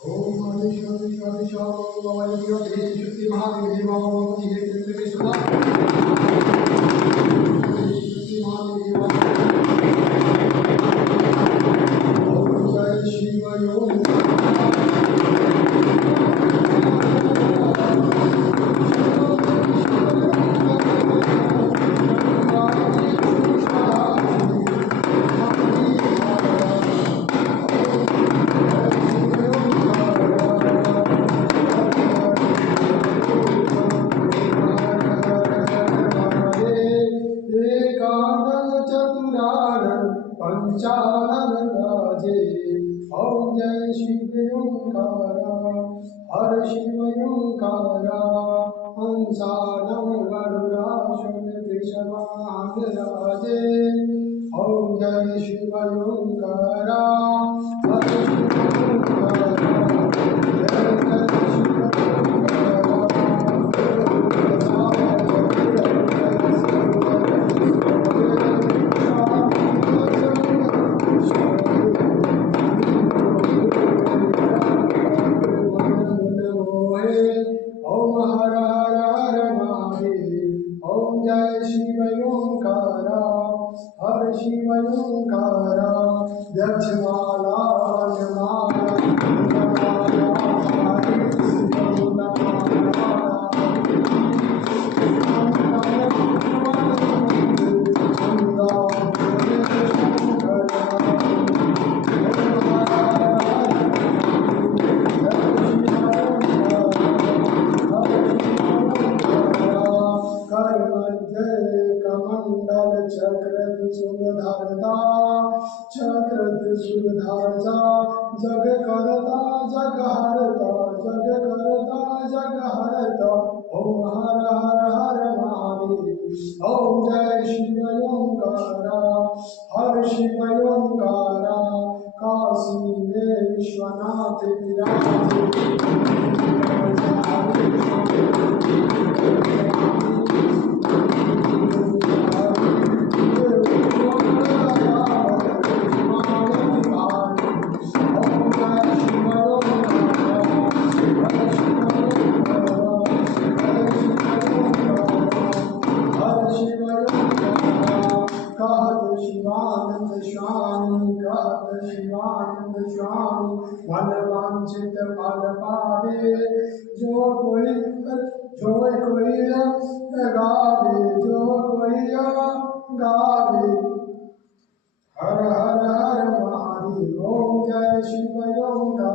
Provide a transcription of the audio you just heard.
ओम आदिशक्ति आदिशालो वायुदेवी शक्ति महादेवी महामती हे कृष्ण सुधा शक्ति महादेवी ओम जय शिव ओम पंचानन राजे ओम जय शिव ओंकारा हर शिव ओंकारा हंसानन गरुड़ाशुन वृषभान राजे ओम जय शिव ओंकारा हर शिव ओंकारा जय जय शिव ओम हर हर हर महादेव ओम जय शिव ओंकारा हर शिव ओंकारा यक्षमाला कमंडल चक्र त्रिशूलधारता चक्र त्रिशूलधारता जग करता जग हरता जग करता जग हरता ओम हर हर हर महादेव ओम जय शिव ओंकारा हर शिव ओंकारा काशी में विश्वनाथ विराजे शिवानंद स्वामी कहत शिवानंद स्वामी मन वांछित फल पावे जो कोई गावे जो कोई गावे हर हर हर महादेव ओम जय शिव ओंकार।